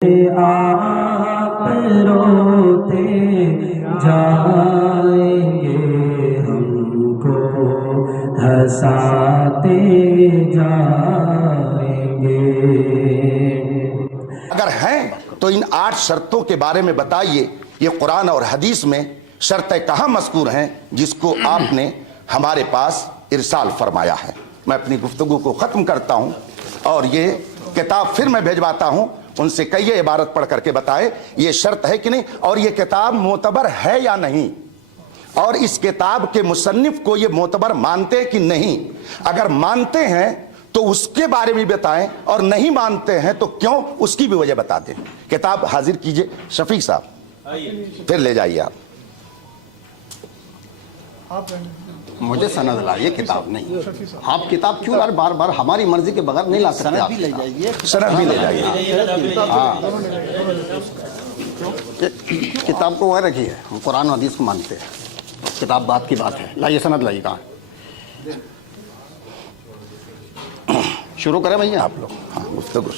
آپ روتے جائیں گے، ہم کو ہنساتے جائیں گے۔ اگر ہیں تو ان 8 شرطوں کے بارے میں بتائیے، یہ قرآن اور حدیث میں شرطیں کہاں مذکور ہیں جس کو آپ نے ہمارے پاس ارسال فرمایا ہے؟ میں اپنی گفتگو کو ختم کرتا ہوں اور یہ کتاب پھر میں بھیجواتا ہوں، ان سے کہیے عبارت پڑھ کر کے بتائے یہ شرط ہے کہ نہیں، اور یہ کتاب معتبر ہے یا نہیں، اور اس کتاب کے مصنف کو یہ معتبر مانتے کہ نہیں۔ اگر مانتے ہیں تو اس کے بارے میں بتائیں، اور نہیں مانتے ہیں تو کیوں، اس کی بھی وجہ بتا دیں۔ کتاب حاضر کیجئے شفیق صاحب، پھر لے جائیے آپ۔ مجھے سند لائیے، کتاب نہیں۔ آپ کتاب کیوں بار بار ہماری مرضی کے بغیر نہیں لا سکتے؟ سند بھی لے جائیے، سند بھی لے جائیے۔ ہاں، کتاب کو وہ رکھیے، ہم قرآن و حدیث کو مانتے ہیں، کتاب بات کی بات ہے۔ لائیے سند لائیے، کہاں شروع کریں بھیا آپ لوگ؟ ہاں گفتگو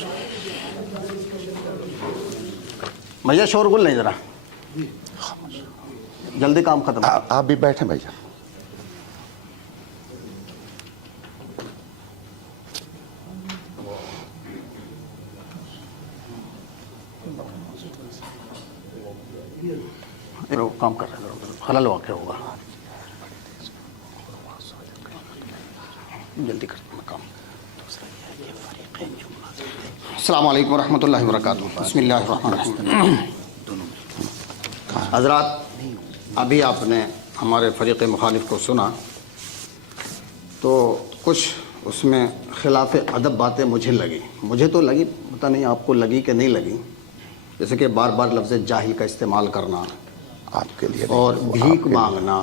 بھیا شور گل نہیں، ذرا جلدی کام ختم۔ آپ بھی بیٹھیں بھیا۔ کام کر رہے ہیں، خلل واقع ہوگا، جلدی کرتے ہیں کام۔ السلام علیکم ورحمۃ اللہ وبرکاتہ۔ بسم اللہ الرحمن الرحیم۔ حضرات، ابھی آپ نے ہمارے فریق مخالف کو سنا تو کچھ اس میں خلاف ادب باتیں مجھے تو لگی، پتہ نہیں آپ کو لگی کہ نہیں لگی، جیسے کہ بار بار لفظ جاہل کا استعمال کرنا آپ کے لیے اور بھیک مانگنا،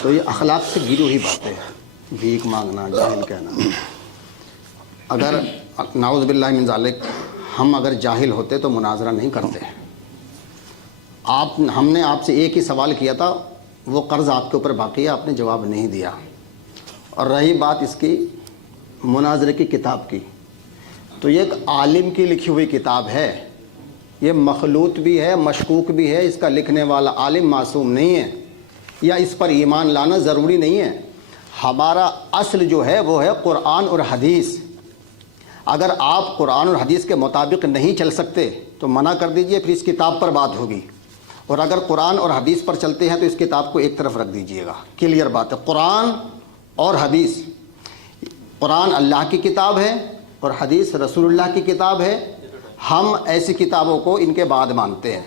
تو یہ اخلاق سے گری ہوئی باتیں ہیں۔ بھیک مانگنا، جاہل کہنا، اگر نعوذ باللہ من ذالک ہم اگر جاہل ہوتے تو مناظرہ نہیں کرتے۔ ہم نے آپ سے ایک ہی سوال کیا تھا، وہ قرض آپ کے اوپر باقی ہے، آپ نے جواب نہیں دیا۔ اور رہی بات اس کی مناظرے کی کتاب کی، تو یہ ایک عالم کی لکھی ہوئی کتاب ہے، یہ مخلوط بھی ہے، مشکوک بھی ہے، اس کا لکھنے والا عالم معصوم نہیں ہے، یا اس پر ایمان لانا ضروری نہیں ہے۔ ہمارا اصل جو ہے وہ ہے قرآن اور حدیث۔ اگر آپ قرآن اور حدیث کے مطابق نہیں چل سکتے تو منع کر دیجئے، پھر اس کتاب پر بات ہوگی، اور اگر قرآن اور حدیث پر چلتے ہیں تو اس کتاب کو ایک طرف رکھ دیجئے گا۔ کلیئر بات ہے، قرآن اور حدیث، قرآن اللہ کی کتاب ہے اور حدیث رسول اللہ کی کتاب ہے۔ ہم ایسی کتابوں کو ان کے بعد مانتے ہیں۔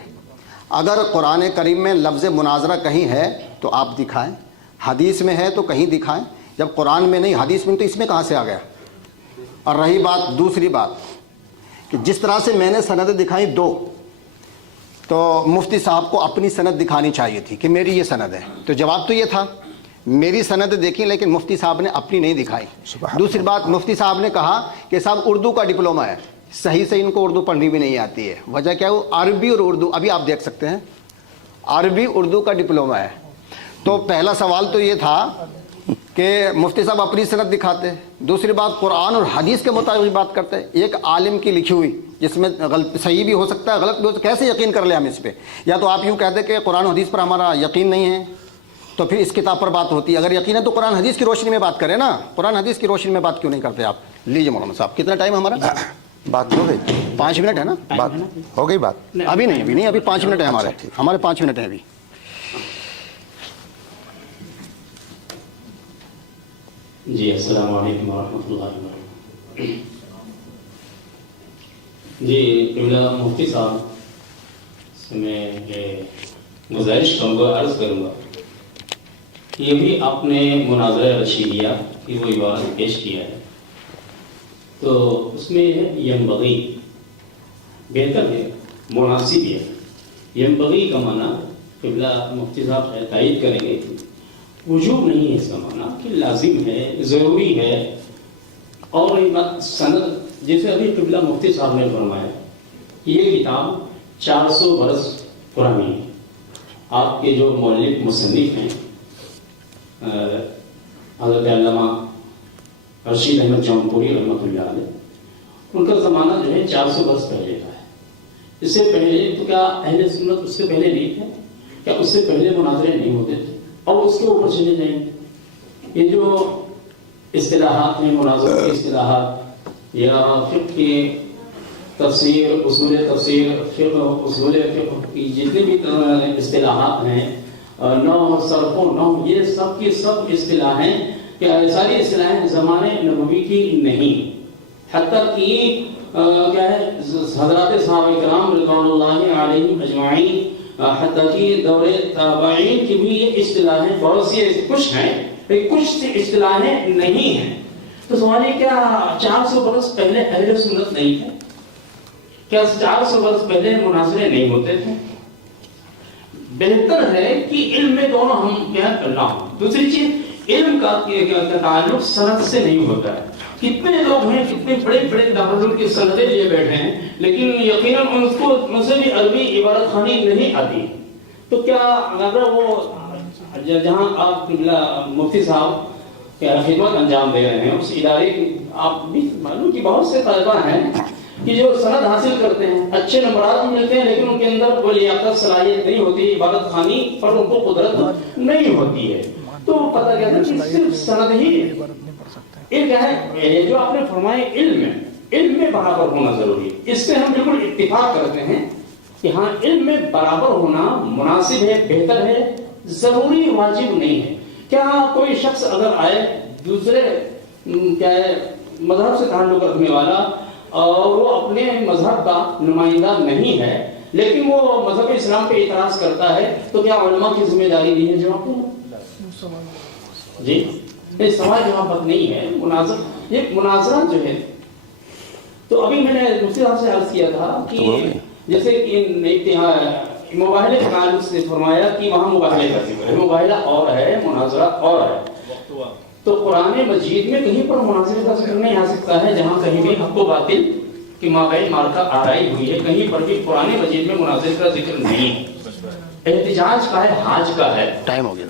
اگر قرآن کریم میں لفظ مناظرہ کہیں ہے تو آپ دکھائیں، حدیث میں ہے تو کہیں دکھائیں۔ جب قرآن میں نہیں، حدیث میں، تو اس میں کہاں سے آ گیا؟ اور رہی بات دوسری بات کہ جس طرح سے میں نے سندیں دکھائیں 2، تو مفتی صاحب کو اپنی سند دکھانی چاہیے تھی کہ میری یہ سند ہے، تو جواب تو یہ تھا میری سند دیکھی، لیکن مفتی صاحب نے اپنی نہیں دکھائی۔ دوسری بات، مفتی صاحب نے کہا کہ صاحب اردو کا ڈپلومہ ہے، صحیح سے ان کو اردو پڑھنی بھی نہیں آتی ہے۔ وجہ کیا ہو؟ عربی اور اردو، ابھی آپ دیکھ سکتے ہیں عربی اردو کا ڈپلومہ ہے۔ تو پہلا سوال تو یہ تھا کہ مفتی صاحب اپنی سند دکھاتے، دوسری بات قرآن اور حدیث کے مطابق بات کرتے، ایک عالم کی لکھی ہوئی جس میں صحیح بھی ہو سکتا ہے، غلط بھی ہو سکتا ہے، کیسے یقین کر لیں ہم اس پہ؟ یا تو آپ یوں کہتے کہ قرآن و حدیث پر ہمارا یقین نہیں ہے تو پھر اس کتاب پر بات ہوتی ہے، اگر یقین ہے تو قرآن حدیث کی روشنی میں بات کریں نا، قرآن حدیث کی روشنی میں بات کیوں نہیں کرتے آپ؟ لیجیے مولانا صاحب، کتنا ٹائم ہمارا؟ بات ہو گئی، 5 منٹ ہے نا؟ بات ہو گئی، بات ابھی نہیں، ابھی 5 منٹ ہے ہمارے 5 منٹ ہیں ابھی۔ جی السلام علیکم ورحمۃ اللہ وبرکاتہ۔ جی قبلہ مفتی صاحب سے میں یہ گزارش کروں گا، عرض کروں گا، یہ بھی آپ نے مناظرہ رشیدیہ کی وہ عبارت پیش کیا ہے، تو اس میں ینبغی بہتر ہے، مناسب ہے۔ ینبغی کا معنی قبلہ مفتی صاحب تائید کریں گے، وجوب نہیں ہے اس کا معنی کہ لازم ہے، ضروری ہے۔ اور سند جیسے ابھی قبلہ مفتی صاحب نے فرمایا، یہ کتاب 400 برس پرانی ہے۔ آپ کے جو مؤلف مصنف ہیں حضرت علامہ رشید احمد جونپوری رحمۃ اللہ علیہ، ان کا زمانہ جو ہے 400 برس پہلے کا ہے۔ اس سے پہلے تو کیا اہل سنت اس سے پہلے نہیں تھے؟ کیا اس سے پہلے مناظرے نہیں ہوتے تھے؟ اور اس کے اوپر چلے جائیں گے. یہ جو اصطلاحات ہیں، مناظروں کی اصطلاحات یا فقہ کی تفسیر، اصول تفسیر، فقہ، اصول فقہ کی جتنی بھی اصطلاحات ہیں، نحو، صرف و نحو، یہ سب کی سب اصطلاحیں کیا ساری اصطلاحیں زمانے نبوی کی نہیں. حتیٰ کہ کیا ہے حضرات صحابہ کرام رضوان اللہ علیہم اجمعین، حتیٰ کہ دور تابعین کی بھی یہ اصطلاحیں بہت سی کچھ ہیں، کچھ سی اصطلاحیں نہیں ہیں. تو سوال یہ کیا 400 برس پہلے اہل سنت نہیں تھے؟ کیا 400 برس پہلے مناظرے نہیں ہوتے تھے؟ بہتر ہے کہ علم میں دونوں ہم کیا کرنا ہو. دوسری چیز، علم کا تعلق سند سے نہیں ہوتا ہے. کتنے لوگ ہیں، کتنے بڑے بڑے دارالعلوم کی سندیں لیے بیٹھے ہیں، لیکن یقیناً ان سے بھی عربی عبارت خوانی نہیں آتی. تو کیا اگر وہ جہاں آپ مفتی صاحب خدمت انجام دے رہے ہیں اس ادارے کی، آپ بھی معلوم کہ بہت سے طلبہ ہیں کہ جو سند حاصل کرتے ہیں، اچھے نمبرات ملتے ہیں، لیکن ان کے اندر کوئی لیاقت صلاحیت نہیں ہوتی، عبادت خوانی پر ان کو قدرت نہیں ہوتی ہے. تو پتہ کیا تھا کہ صرف سند ہی یہ کیا ہے جو آپ نے فرمایا علم میں برابر ہونا ضروری ہے. اس سے ہم بالکل اتفاق کرتے ہیں کہ ہاں علم میں برابر ہونا مناسب ہے، بہتر ہے، ضروری واجب نہیں ہے. کیا کوئی شخص اگر آئے دوسرے کیا ہے مذہب سے تعلق رکھنے والا اور وہ اپنے مذہب کا نمائندہ نہیں ہے لیکن وہ مذہب اسلام پہ اعتراض کرتا ہے، تو کیا علماء کی ذمہ داری نہیں ہے جواب دینا؟ جی یہ سوال جواب نہیں ہے. یہ مناظرہ جو ہے، تو ابھی میں نے مفتی صاحب سے عرض کیا تھا کہ جیسے کہ مباحلے کے تعلق سے فرمایا کہ وہاں مباحلے کا ذکر ہے، مباحلہ اور ہے، مناظرہ اور ہے. تو قرآن مجید میں کہیں پر مناظرے کا ذکر نہیں آ سکتا ہے، جہاں کہیں بھی حق و باطل کی مابین مارکہ آرائی ہوئی ہے، کہیں پر بھی قرآن مجید میں مناظرے کا ذکر نہیں ہے. احتجاج کا ہے، حاج کا ہے. ٹائم ہو گیا،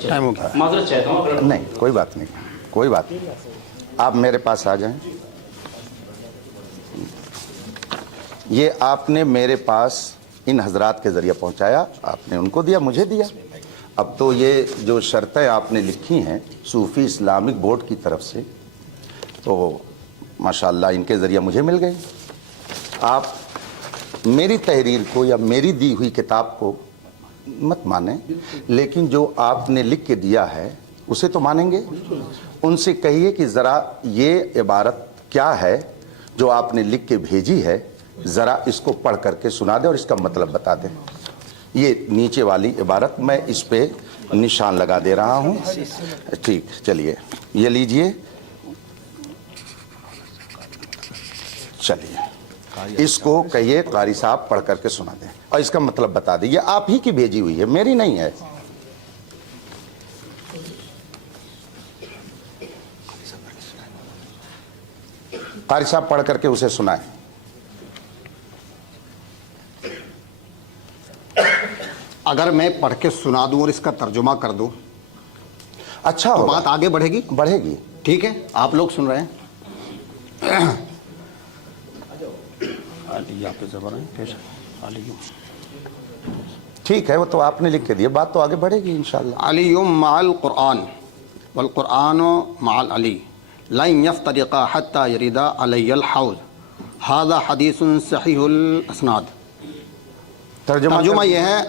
ٹائم ہو گیا. معذرت چاہتا ہوں اگر نہیں کوئی بات نہیں، کوئی بات نہیں، آپ میرے پاس آ جائیں. یہ آپ نے میرے پاس ان حضرات کے ذریعے پہنچایا، آپ نے ان کو دیا، مجھے دیا. اب تو یہ جو شرطیں آپ نے لکھی ہیں صوفی اسلامک بورڈ کی طرف سے، تو ماشاءاللہ ان کے ذریعے مجھے مل گئی. آپ میری تحریر کو یا میری دی ہوئی کتاب کو مت مانیں، لیکن جو آپ نے لکھ کے دیا ہے اسے تو مانیں گے. ان سے کہیے کہ ذرا یہ عبارت کیا ہے جو آپ نے لکھ کے بھیجی ہے، ذرا اس کو پڑھ کر کے سنا دیں اور اس کا مطلب بتا دیں. یہ نیچے والی عبارت میں اس پہ نشان لگا دے رہا ہوں. ٹھیک، چلیے یہ لیجئے، چلیے اس کو کہیے قاری صاحب پڑھ کر کے سنا دیں اور اس کا مطلب بتا دیں. یہ آپ ہی کی بھیجی ہوئی ہے، میری نہیں ہے. قاری صاحب پڑھ کر کے اسے سنائیں. اگر میں پڑھ کے سنا دوں اور اس کا ترجمہ کر دوں اچھا تو ہوگا، بات آگے بڑھے گی. بڑھے گی. ٹھیک ہے، آپ لوگ سن رہے ہیں. ٹھیک ہے، وہ تو آپ نے لکھ کے دیا، بات تو آگے بڑھے گی انشاءاللہ. علی مع القرآن والقرآن مع العلی لن یفترقا حتی یریدا علی الحوض ھذا حدیث صحیح الاسناد. ترجمہ یہ ہے،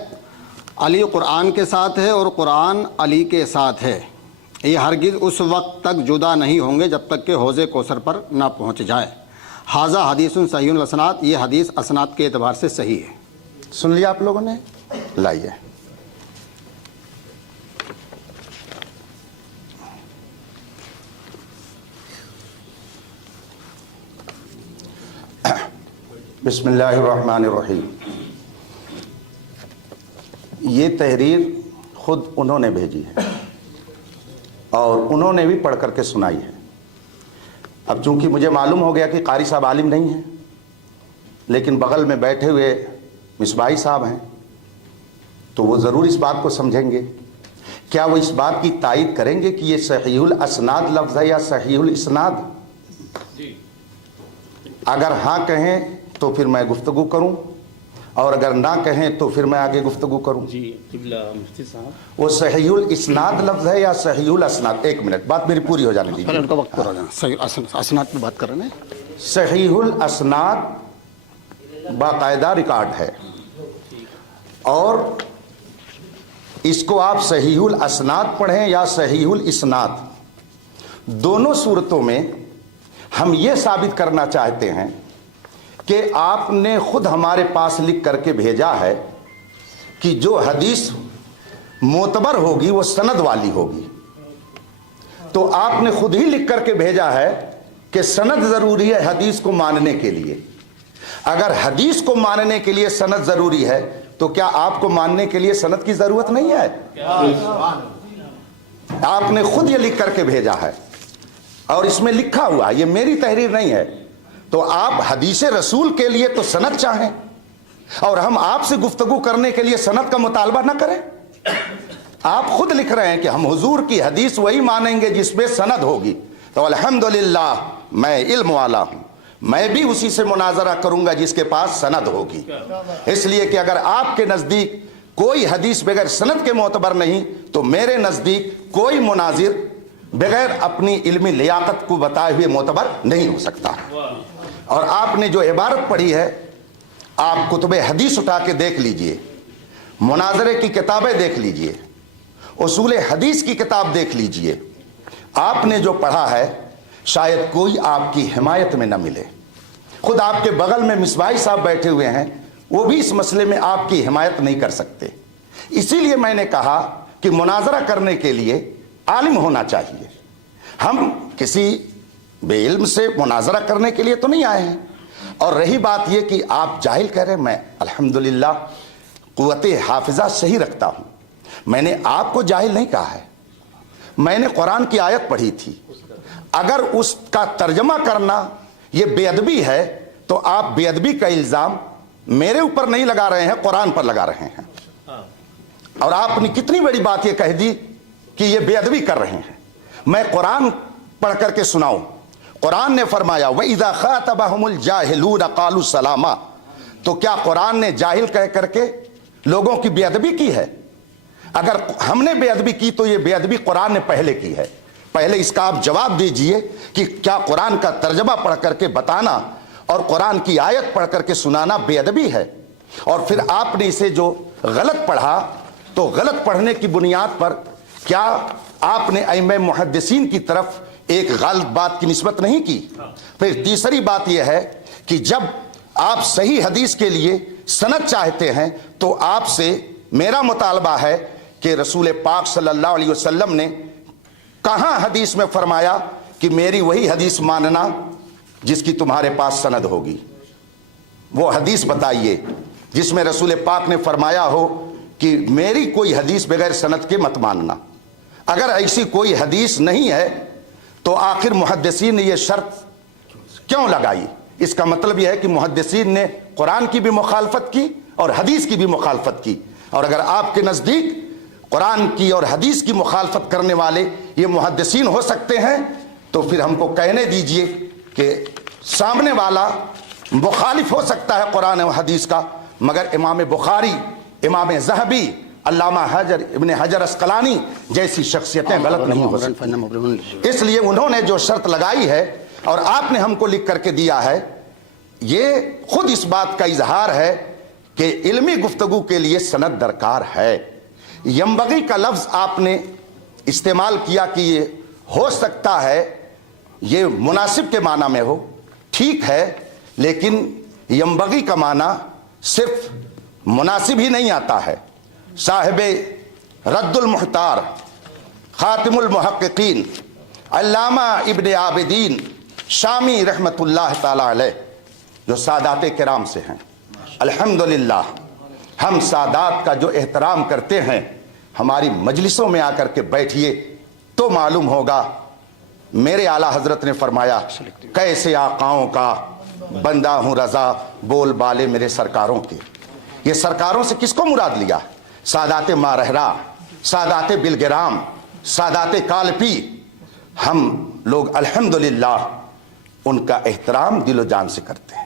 علی قرآن کے ساتھ ہے اور قرآن علی کے ساتھ ہے. یہ ہرگز اس وقت تک جدا نہیں ہوں گے جب تک کہ حوض کوثر پر نہ پہنچ جائے. ھذا حدیث صحیح الاسناد، یہ حدیث اسناد کے اعتبار سے صحیح ہے. سن لیا آپ لوگوں نے؟ لائیے. بسم اللہ الرحمن الرحیم. یہ تحریر خود انہوں نے بھیجی ہے اور انہوں نے بھی پڑھ کر کے سنائی ہے. اب چونکہ مجھے معلوم ہو گیا کہ قاری صاحب عالم نہیں ہیں، لیکن بغل میں بیٹھے ہوئے مصباحی صاحب ہیں تو وہ ضرور اس بات کو سمجھیں گے. کیا وہ اس بات کی تائید کریں گے کہ یہ صحیح الاسناد لفظ ہے یا صحیح الاسناد؟ اگر ہاں کہیں تو پھر میں گفتگو کروں, اور اگر نہ کہیں تو پھر میں آگے گفتگو کروں. جی قبلہ مفتی صاحب, وہ صحیح الاسناد لفظ ہے یا صحیح الاسناد؟ ایک منٹ, بات میری پوری ہو جانے پہلے دیجیے. ان کا وقت پورا ہو جانا. صحیح اسناد پہ بات کر رہے ہیں. صحیح الاسناد باقاعدہ ریکارڈ ہے, اور اس کو آپ صحیح الاسناد پڑھیں یا صحیح الاسناد, دونوں صورتوں میں ہم یہ ثابت کرنا چاہتے ہیں کہ آپ نے خود ہمارے پاس لکھ کر کے بھیجا ہے کہ جو حدیث معتبر ہوگی وہ سند والی ہوگی. تو آپ نے خود ہی لکھ کر کے بھیجا ہے کہ سند ضروری ہے حدیث کو ماننے کے لیے. اگر حدیث کو ماننے کے لیے سند ضروری ہے تو کیا آپ کو ماننے کے لیے سند کی ضرورت نہیں ہے؟ آپ نے خود یہ لکھ کر کے بھیجا ہے, اور اس میں لکھا ہوا, یہ میری تحریر نہیں ہے. تو آپ حدیث رسول کے لیے تو سند چاہیں, اور ہم آپ سے گفتگو کرنے کے لیے سند کا مطالبہ نہ کریں. آپ خود لکھ رہے ہیں کہ ہم حضور کی حدیث وہی مانیں گے جس میں سند ہوگی. تو الحمدللہ میں علم والا ہوں, میں بھی اسی سے مناظرہ کروں گا جس کے پاس سند ہوگی. اس لیے کہ اگر آپ کے نزدیک کوئی حدیث بغیر سند کے معتبر نہیں تو میرے نزدیک کوئی مناظر بغیر اپنی علمی لیاقت کو بتائے ہوئے معتبر نہیں ہو سکتا. اور آپ نے جو عبارت پڑھی ہے, آپ کتب حدیث اٹھا کے دیکھ لیجئے, مناظرے کی کتابیں دیکھ لیجئے, اصول حدیث کی کتاب دیکھ لیجئے. آپ نے جو پڑھا ہے شاید کوئی آپ کی حمایت میں نہ ملے. خود آپ کے بغل میں مصباحی صاحب بیٹھے ہوئے ہیں, وہ بھی اس مسئلے میں آپ کی حمایت نہیں کر سکتے. اسی لیے میں نے کہا کہ مناظرہ کرنے کے لیے عالم ہونا چاہیے. ہم کسی بے علم سے مناظرہ کرنے کے لیے تو نہیں آئے ہیں. اور رہی بات یہ کہ آپ جاہل کہہ رہے ہیں, میں الحمدللہ قوت حافظہ صحیح رکھتا ہوں, میں نے آپ کو جاہل نہیں کہا ہے. میں نے قرآن کی آیت پڑھی تھی, اگر اس کا ترجمہ کرنا یہ بے ادبی ہے تو آپ بے ادبی کا الزام میرے اوپر نہیں لگا رہے ہیں, قرآن پر لگا رہے ہیں. اور آپ نے کتنی بڑی بات یہ کہہ دی کہ یہ بے ادبی کر رہے ہیں. میں قرآن پڑھ کر کے سناؤں. قرآن نے فرمایا وَإِذَا خَاطَبَهُمُ الْجَاهِلُونَ قَالُوا سَلَامًا. تو کیا قرآن نے جاہل کہہ کر کے لوگوں کی بے ادبی کی ہے؟ اگر ہم نے بے ادبی کی تو یہ بے ادبی قرآن نے پہلے کی ہے. پہلے اس کا آپ جواب دیجئے کہ کیا قرآن کا ترجمہ پڑھ کر کے بتانا اور قرآن کی آیت پڑھ کر کے سنانا بے ادبی ہے؟ اور پھر آپ نے اسے جو غلط پڑھا تو غلط پڑھنے کی بنیاد پر کیا آپ نے ائمہ محدثین کی طرف ایک غلط بات کی نسبت نہیں کی؟ پھر تیسری بات یہ ہے کہ جب آپ صحیح حدیث کے لیے سند چاہتے ہیں تو آپ سے میرا مطالبہ ہے کہ رسول پاک صلی اللہ علیہ وسلم نے کہاں حدیث میں فرمایا کہ میری وہی حدیث ماننا جس کی تمہارے پاس سند ہوگی؟ وہ حدیث بتائیے جس میں رسول پاک نے فرمایا ہو کہ میری کوئی حدیث بغیر سند کے مت ماننا. اگر ایسی کوئی حدیث نہیں ہے تو آخر محدثین نے یہ شرط کیوں لگائی؟ اس کا مطلب یہ ہے کہ محدثین نے قرآن کی بھی مخالفت کی اور حدیث کی بھی مخالفت کی. اور اگر آپ کے نزدیک قرآن کی اور حدیث کی مخالفت کرنے والے یہ محدثین ہو سکتے ہیں تو پھر ہم کو کہنے دیجئے کہ سامنے والا مخالف ہو سکتا ہے قرآن و حدیث کا, مگر امام بخاری, امام ذہبی, علامہ ابن حجر اسقلانی جیسی شخصیتیں غلط نہیں ہو سکتی. اس لیے انہوں نے جو شرط لگائی ہے اور آپ نے ہم کو لکھ کر کے دیا ہے, یہ خود اس بات کا اظہار ہے کہ علمی گفتگو کے لیے سند درکار ہے. ینبغی کا لفظ آپ نے استعمال کیا کہ یہ ہو سکتا ہے, یہ مناسب کے معنی میں ہو, ٹھیک ہے, لیکن ینبغی کا معنی صرف مناسب ہی نہیں آتا ہے. صاحب رد المحتار, خاتم المحققین, علامہ ابن عابدین شامی رحمت اللہ تعالی علیہ, جو سادات کرام سے ہیں, الحمدللہ ہم سادات کا جو احترام کرتے ہیں, ہماری مجلسوں میں آ کر کے بیٹھیے تو معلوم ہوگا. میرے اعلیٰ حضرت نے فرمایا کیسے آقاؤں کا بندہ ہوں رضا, بول بالے میرے سرکاروں کے. یہ سرکاروں سے کس کو مراد لیا؟ سادات مارہرا, سادات بلگرام, سادات کالپی. ہم لوگ الحمدللہ ان کا احترام دل و جان سے کرتے ہیں.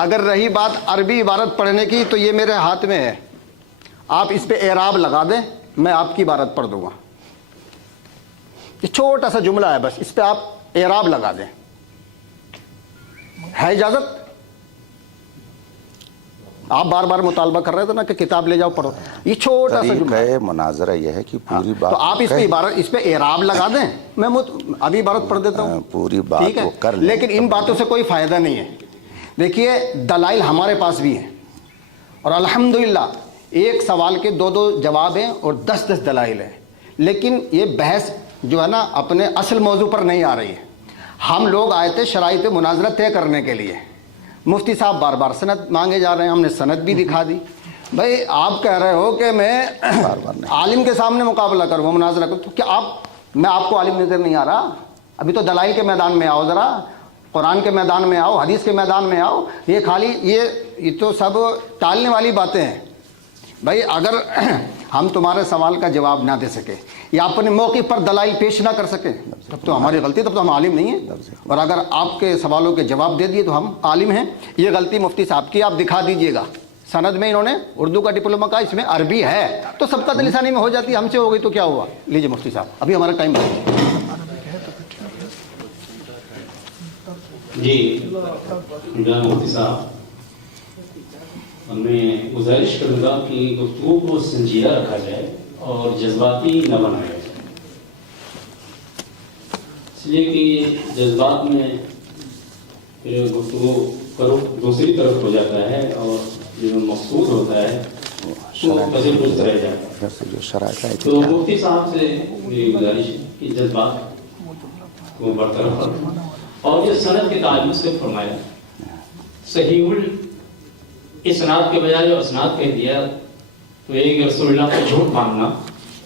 اگر رہی بات عربی عبارت پڑھنے کی تو یہ میرے ہاتھ میں ہے، آپ اس پہ اعراب لگا دیں، میں آپ کی عبارت پڑھ دوں گا. یہ چھوٹا سا جملہ ہے، بس اس پہ آپ اعراب لگا دیں. ہے اجازت؟ آپ بار بار مطالبہ کر رہے تھے نا کہ کتاب لے جاؤ پڑھو. یہ چھوٹا سا جملہ ہے. مناظرہ یہ ہے کہ پوری بات تو آپ اس پہ عبارت، اس پہ اعراب لگا دیں، میں ابھی عبارت پڑھ دیتا ہوں. پوری بات ٹھیک ہے، وہ کر لیں. لیکن ان باتوں سے کوئی فائدہ نہیں ہے. دیکھیے دلائل ہمارے پاس بھی ہیں، اور الحمدللہ ایک سوال کے 2 جواب ہیں اور 10 دلائل ہیں. لیکن یہ بحث جو ہے نا اپنے اصل موضوع پر نہیں آ رہی ہے. ہم لوگ آئے تھے شرائط مناظرہ طے کرنے کے لیے. مفتی صاحب بار بار سند مانگے جا رہے ہیں، ہم نے سند بھی دکھا دی. بھائی آپ کہہ رہے ہو کہ میں عالم کے سامنے مقابلہ کروں، مناظرہ کروں، تو کیا میں آپ کو عالم نظر نہیں آ رہا؟ ابھی تو دلائل کے میدان میں آؤ، ذرا قرآن کے میدان میں آؤ، حدیث کے میدان میں آؤ. یہ خالی یہ تو سب ٹالنے والی باتیں ہیں. بھائی اگر ہم تمہارے سوال کا جواب نہ دے سکے یا اپنے موقع پر دلائل پیش نہ کر سکیں تب تو ہماری غلطی، تب تو ہم عالم نہیں ہیں. اور اگر آپ کے سوالوں کے جواب دے دیے تو ہم عالم ہیں. یہ غلطی مفتی صاحب کی، آپ دکھا دیجئے گا. سند میں انہوں نے اردو کا ڈپلوما کا، اس میں عربی ہے تو سب کا لسانی میں ہو جاتی ہے، ہم سے ہو گئی تو کیا ہوا. لیجیے مفتی صاحب، ابھی ہمارا ٹائم ہے. جی جناب مفتی صاحب، میں گزارش کروں گا کہ گفتگو کو سنجیدہ رکھا جائے اور جذباتی نہ بنایا جائے، اس لیے کہ جذبات میں گفتگو کرو دوسری طرف ہو جاتا ہے اور جو مقصود ہوتا ہے وہ پذیر پرست رہ جاتا ہے. تو مفتی صاحب سے میری گزارش ہے کہ جذبات کو برطرف رکھو. اور جو سند کے تعلق سے فرمایا صحیح الاسناد کے بجائے جو اسناد کہہ دیا تو ایک رسول اللہ کو جھوٹ ماننا،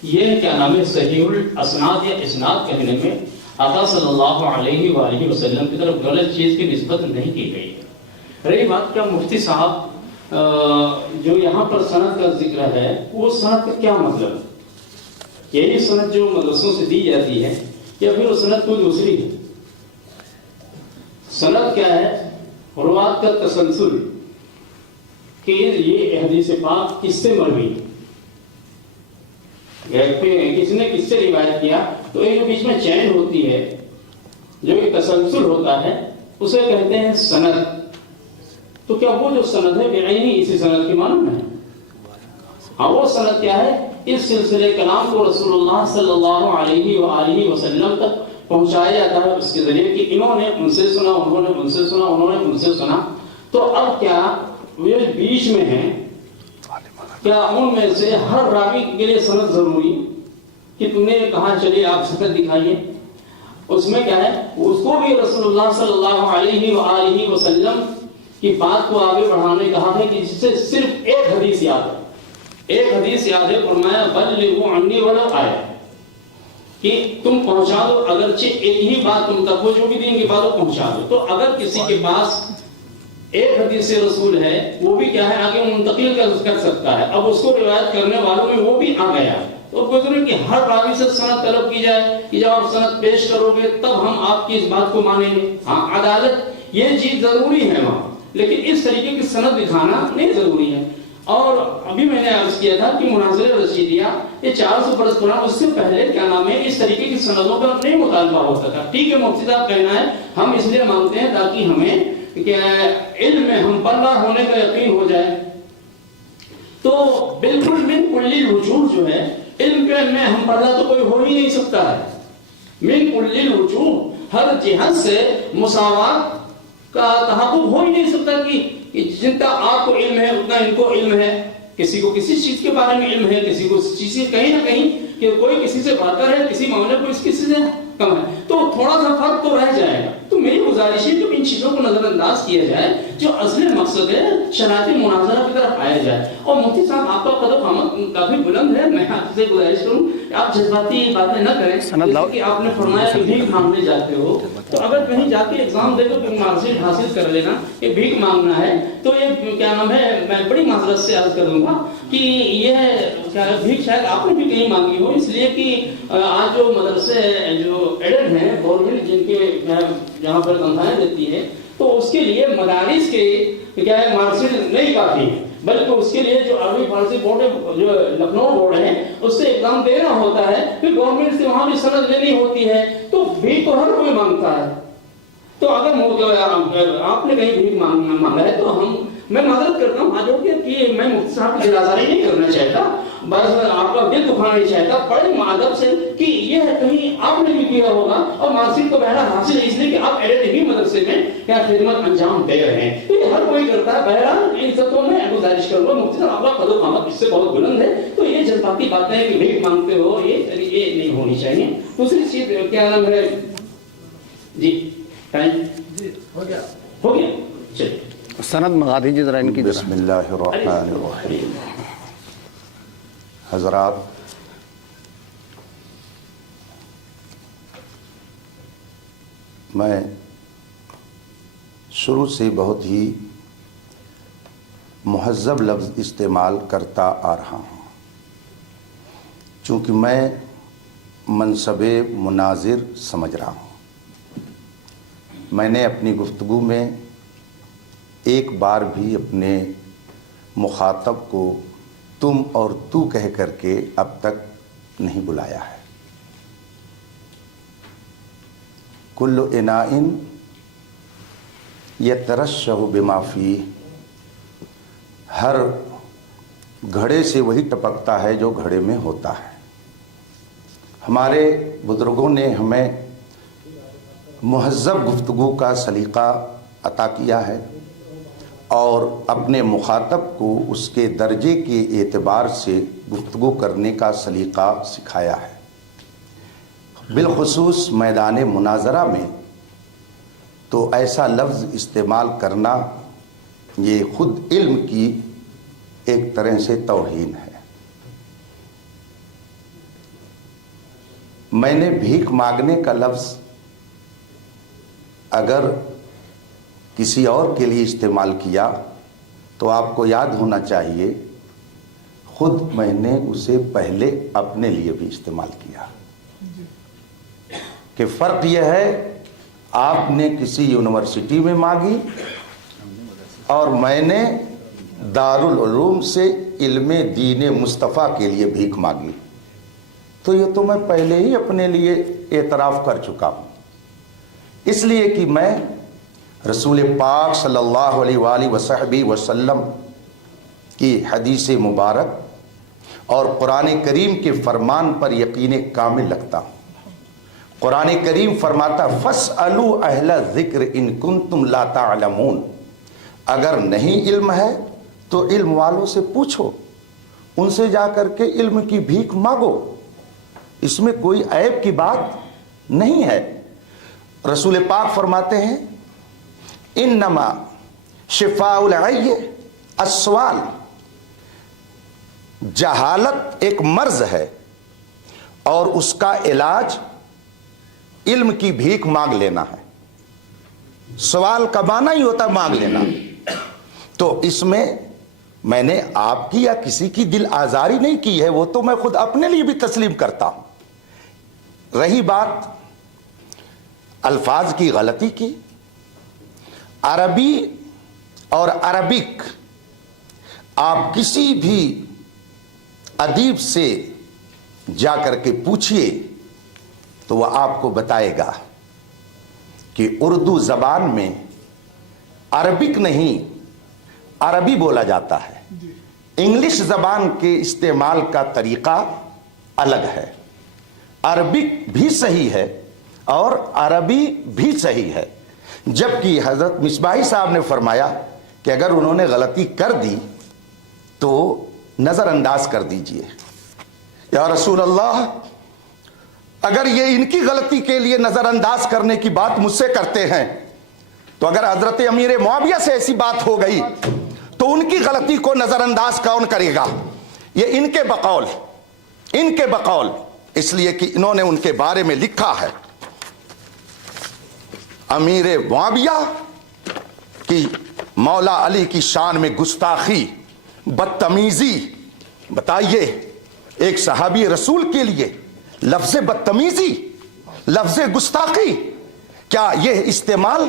یہ کیا نام ہے صحیح الاسناد یا اسناد کہنے میں آقا صلی اللہ علیہ وآلہ وسلم کی طرف غلط چیز کی نسبت نہیں کی گئی ہے. رہی بات کیا مفتی صاحب جو یہاں پر سند کا ذکر ہے وہ سند کا کیا مطلب ہے؟ یہی سند جو مدرسوں سے دی جاتی ہے یا پھر وہ سند کوئی دوسری ہے؟ سند کیا ہے؟ روات کا تسلسل کہ یہ حدیث پاک کس سے مروی، کس نے کس سے روایت کیا، تو ایک بیچ میں چین ہوتی ہے جو ایک تسلسل ہوتا ہے، اسے کہتے ہیں سند. تو کیا وہ جو سند ہے بعینی اسی سند کی معلوم ہے؟ ہاں وہ سند کیا ہے؟ اس سلسلے کلام کو رسول اللہ صلی اللہ علیہ وآلہ وسلم تک پہنچایا جاتا ہے اس کے ذریعے کہ انہوں نے ان سے سنا، انہوں نے ان سے سنا، انہوں نے ان سے سنا. تو اب کیا وہ بیچ میں ہیں، کیا ان میں سے ہر راوی کے لیے سند ضروری کہ تم نے کہا چلیے آپ سند دکھائیے؟ اس میں کیا ہے، اس کو بھی رسول اللہ صلی اللہ علیہ وآلہ وسلم کی بات کو آگے بڑھانے کہا ہے کہ جس سے صرف ایک حدیث یاد ہے، ایک حدیث یاد ہے، فرمایا بلغوا عنی ولو آیہ، کہ تم پہنچا دو اگرچہ ایک ہی بات تم تک، وہ جو بھی دین کی بات وہ پہنچا دو. تو اگر کسی کے پاس ایک حدیث رسول ہے وہ بھی کیا ہے آگے منتقل کر سکتا ہے. اب اس کو روایت کرنے والوں میں وہ بھی آ گیا. تو ضروری کہ ہر راوی سے سند طلب کی جائے کہ جب آپ سند پیش کرو گے تب ہم آپ کی اس بات کو مانیں گے. ہاں عدالت یہ چیز ضروری ہے وہاں، لیکن اس طریقے کی سند دکھانا نہیں ضروری ہے. اور ابھی میں نے عرض کیا تھا کہ مناظر رشیدیہ یہ 400 برس پرانا، اس سے پہلے کیا نام ہے اس طریقے کی سندوں کا نہیں مطالبہ ہوتا تھا. ٹھیک ہے مفتی صاحب کہنا ہے ہم اس لیے مانگتے ہیں تاکہ ہمیں کہ علم میں ہم پڑھنا ہونے کا یقین ہو جائے. تو بالکل من کل الوجوہ جو ہے علم کے میں ہم پڑھنا تو کوئی ہو ہی نہیں سکتا ہے. من کل الوجوہ ہر جہت سے مساوات کا تحقق ہو ہی نہیں سکتا کہ جتنا آپ کو علم ہے اتنا ان کو علم ہے. کسی کو کسی چیز کے بارے میں علم ہے، کسی کو چیز سے کہیں نہ کہیں کہ کوئی کسی سے بہتر ہے، کسی معاملے کو کسی سے کم ہے، تو تھوڑا سا فرق تو رہ جائے گا. تو میری گزارش ہے کہ ان چیزوں کو نظر انداز کیا جائے، جو اصل مقصد ہے شرائط مناظرہ کی طرف آیا جائے. اور مفتی صاحب آپ کا قد و قامت کافی بلند ہے، میں آپ سے گزارش کروں کہ آپ جذباتی باتیں نہ کریں. جیسے کہ آپ نے فرمایا کہ بھیک مانگنے جاتے ہو، تو اگر کہیں جا کے ایگزام دے کر مارکشیٹ حاصل کر لینا کہ بھیک مانگنا ہے، تو یہ کیا نام ہے، میں بڑی معذرت سے عرض کروں گا کہ یہ بھیک شاید آپ نے بھی کہیں مانگی ہو، اس لیے کہ آج جو مدرسے جو ایڈڈ ہیں گورنمنٹ جن کے جہاں پر تنخواہیں دیتی ہے تو اس کے لیے مدارس کے کیا ہے مارکسٹ نہیں کافی ہے، بلکہ اس کے لیے جو عربی فارسی بورڈ جو لکھنؤ بورڈ ہے اس سے اقدام دینا ہوتا ہے، پھر گورنمنٹ سے وہاں بھی سند لینی ہوتی ہے، تو بھی تو ہر کوئی مانگتا ہے۔ تو اگر آپ نے کہیں بھی مانگا ہے تو میں معذرت کرتا ہوں ہاتھ جوڑ کے کہ میں مفتی صاحب کی دلازاری نہیں کرنا چاہتا، بس آپ کا دل دکھانا نہیں چاہتا، بڑے معذب سے کہ یہ کہیں آپ نے بھی کیا ہوگا اور مارکسٹ کو بہرحال حاصل ہے اس لیے کہ آپ ایڈٹ ہی مدرسے میں کیا خدمت انجام دے رہے ہیں، تو یہ ہر کوئی کرتا ہے۔ بہرحال ان سب کو میں گزارش کروں گا مفتی صاحب آپ کا قد و قامت اس سے بہت بلند ہے، تو یہ جذباتی باتیں کہ بھیک مانگتے ہو یہ نہیں ہونی چاہیے۔ دوسری چیز کیا نام ہے جی ہو گیا چلیے سند منگا دیجیے ذرا ان کی۔ بسم اللہ الرحمن الرحیم۔ حضرات، میں شروع سے بہت ہی مہذب لفظ استعمال کرتا آ رہا ہوں، چونکہ میں منصب مناظر سمجھ رہا ہوں۔ میں نے اپنی گفتگو میں ایک بار بھی اپنے مخاطب کو تم اور تو کہہ کر کے اب تک نہیں بلایا ہے۔ کل اناء یترشح بما فیہ، ہر گھڑے سے وہی ٹپکتا ہے جو گھڑے میں ہوتا ہے۔ ہمارے بزرگوں نے ہمیں مہذب گفتگو کا سلیقہ عطا کیا ہے اور اپنے مخاطب کو اس کے درجے کے اعتبار سے گفتگو کرنے کا سلیقہ سکھایا ہے۔ بالخصوص میدان مناظرہ میں تو ایسا لفظ استعمال کرنا یہ خود علم کی ایک طرح سے توہین ہے۔ میں نے بھیک مانگنے کا لفظ اگر کسی اور کے لیے استعمال کیا تو آپ کو یاد ہونا چاہیے خود میں نے اسے پہلے اپنے لیے بھی استعمال کیا، کہ فرق یہ ہے آپ نے کسی یونیورسٹی میں مانگی اور میں نے دارالعلوم سے علم دین مصطفیٰ کے لیے بھیک مانگی، تو یہ تو میں پہلے ہی اپنے لیے اعتراف کر چکا ہوں۔ اس لیے کہ میں رسول پاک صلی اللہ علیہ وآلہ وصحبہ وسلم کی حدیث مبارک اور قرآن کریم کے فرمان پر یقین کامل رکھتا ہوں۔ قرآن کریم فرماتا فَاسْأَلُوا أَهْلَ الذِّكْرِ إِن كُنتُمْ لَا تَعْلَمُونَ، اگر نہیں علم ہے تو علم والوں سے پوچھو، ان سے جا کر کے علم کی بھیک مانگو، اس میں کوئی عیب کی بات نہیں ہے۔ رسول پاک فرماتے ہیں انما شفاء العی السؤال، جہالت ایک مرض ہے اور اس کا علاج علم کی بھیک مانگ لینا ہے۔ سوال کا معنی ہی ہوتا ہے مانگ لینا، تو اس میں نے آپ کی یا کسی کی دل آزاری نہیں کی ہے، وہ تو میں خود اپنے لیے بھی تسلیم کرتا ہوں۔ رہی بات الفاظ کی غلطی کی، عربی اور عربک آپ کسی بھی ادیب سے جا کر کے پوچھئے تو وہ آپ کو بتائے گا کہ اردو زبان میں عربک نہیں عربی بولا جاتا ہے، انگلش زبان کے استعمال کا طریقہ الگ ہے۔ عربک بھی صحیح ہے اور عربی بھی صحیح ہے، جبکہ حضرت مصباحی صاحب نے فرمایا کہ اگر انہوں نے غلطی کر دی تو نظر انداز کر دیجئے۔ یا رسول اللہ، اگر یہ ان کی غلطی کے لیے نظر انداز کرنے کی بات مجھ سے کرتے ہیں تو اگر حضرت امیر معاویہ سے ایسی بات ہو گئی تو ان کی غلطی کو نظر انداز کون کرے گا؟ یہ ان کے بقول، اس لیے کہ انہوں نے ان کے بارے میں لکھا ہے امیر معاویہ کی مولا علی کی شان میں گستاخی، بدتمیزی۔ بتائیے ایک صحابی رسول کے لیے لفظ بدتمیزی، لفظ گستاخی، کیا یہ استعمال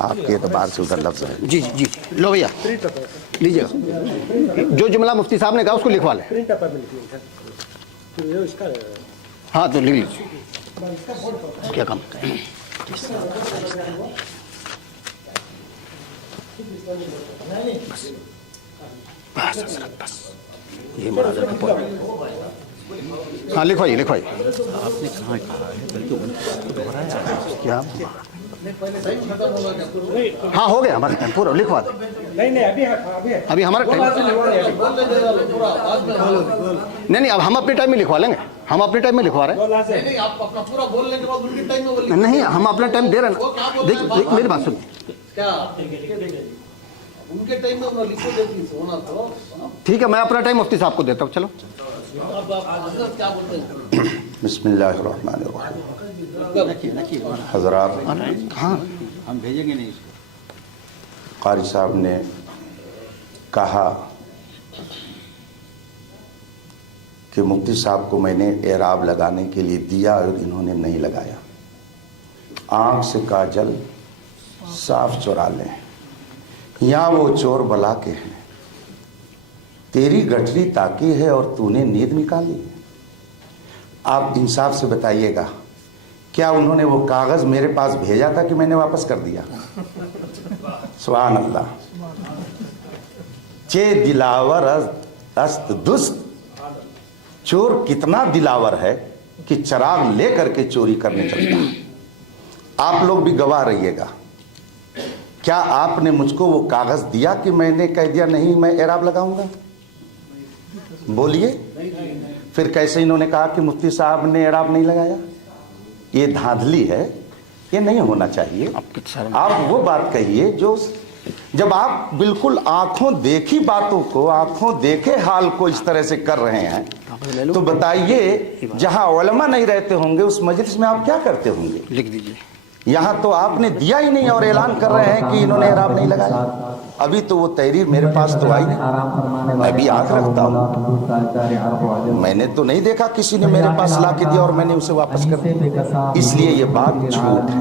آپ کے اعتبار سے ادھر لفظ ہے. جی جی جی لو بھیا لیجیے گا. جو جملہ مفتی صاحب نے کہا اس کو لکھوا لیں. ہاں تو لکھ لیجیے. کیا کام بس حضرت بس یہ مناظر کا پوائنٹ. ہاں لکھوائیے لکھوائیے. کیا ہاں ہو گیا ہمارا ٹائم پورا. لکھوا دیں. ابھی ہمارا ٹائم نہیں اب ہم اپنے ٹائم میں لکھوا لیں گے. ہم اپنے ٹائم میں لکھوا رہے ہیں. نہیں ہم اپنا ٹائم دے رہے ہیں. دیکھ میری بات سنیے. ٹھیک ہے میں اپنا ٹائم مفتی صاحب کو دیتا ہوں. چلو بسم اللہ الرحمن الرحیم. حضرات ہاں ہم بھیجیں گے نہیں. قاری صاحب نے کہا کہ مفتی صاحب کو میں نے اعراب لگانے کے لیے دیا اور انہوں نے نہیں لگایا. آنکھ سے کاجل صاف چرا لیں یہاں وہ چور بلا کے ہیں. تیری گٹری تاکی ہے اور تو نے نیند نکالی. آپ انصاف سے بتائیے گا کیا انہوں نے وہ کاغذ میرے پاس بھیجا تھا کہ میں نے واپس کر دیا؟ سبحان اللہ. چے دلاور است دست. چور کتنا دلاور ہے کہ چراغ لے کر کے چوری کرنے چلتا ہے. آپ لوگ بھی گواہ رہیے گا. کیا آپ نے مجھ کو وہ کاغذ دیا کہ میں نے کہہ دیا نہیں میں اعراب لگاؤں گا؟ بولیے. پھر کیسے انہوں نے کہا کہ مفتی صاحب نے اعراب نہیں لگایا؟ یہ دھاندلی ہے. یہ نہیں ہونا چاہیے. آپ وہ بات کہیے جو جب آپ بالکل آنکھوں دیکھی باتوں کو آنکھوں دیکھے حال کو اس طرح سے کر رہے ہیں تو بتائیے جہاں علماء نہیں رہتے ہوں گے اس مجلس میں آپ کیا کرتے ہوں گے؟ لکھ دیجیے. یہاں تو آپ نے دیا ہی نہیں اور اعلان کر رہے ہیں کہ انہوں نے اعراب نہیں لگایا. ابھی تو وہ تحریر میرے پاس تو آئی نہیں. میں بھی آنکھ رکھتا ہوں. میں نے تو نہیں دیکھا کسی نے میرے پاس لا کے دیا اور میں نے اسے واپس کر دیا. اس لیے یہ بات جھوٹ ہے.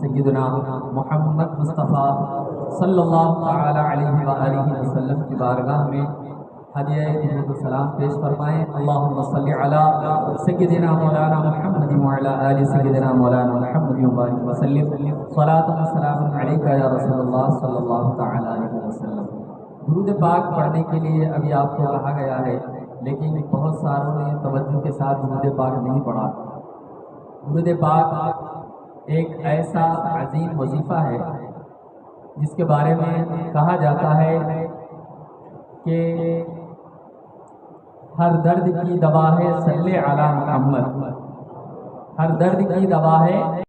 سیدنا محمد مصطفیٰ صلی اللہ تعالی علیہ وآلہ وسلم کی بارگاہ میں ہدیہ درود و سلام پیش فرمائیں. اللہم صلی علی سیدنا مولانا محمد وعلی آل سیدنا مولانا محمد وبارک وسلم. صلاۃ و سلام علیک یا رسول اللہ صلی اللہ تعالی علیہ وسلم. درود پاک پڑھنے کے لیے ابھی آپ کو کہا گیا ہے لیکن بہت ساروں نے توجہ کے ساتھ درود پاک نہیں پڑھا. درود پاک ایک ایسا عظیم وظیفہ ہے جس کے بارے میں کہا جاتا ہے کہ ہر درد کی دوا ہے صلی علی محمد. ہر درد کی دوا ہے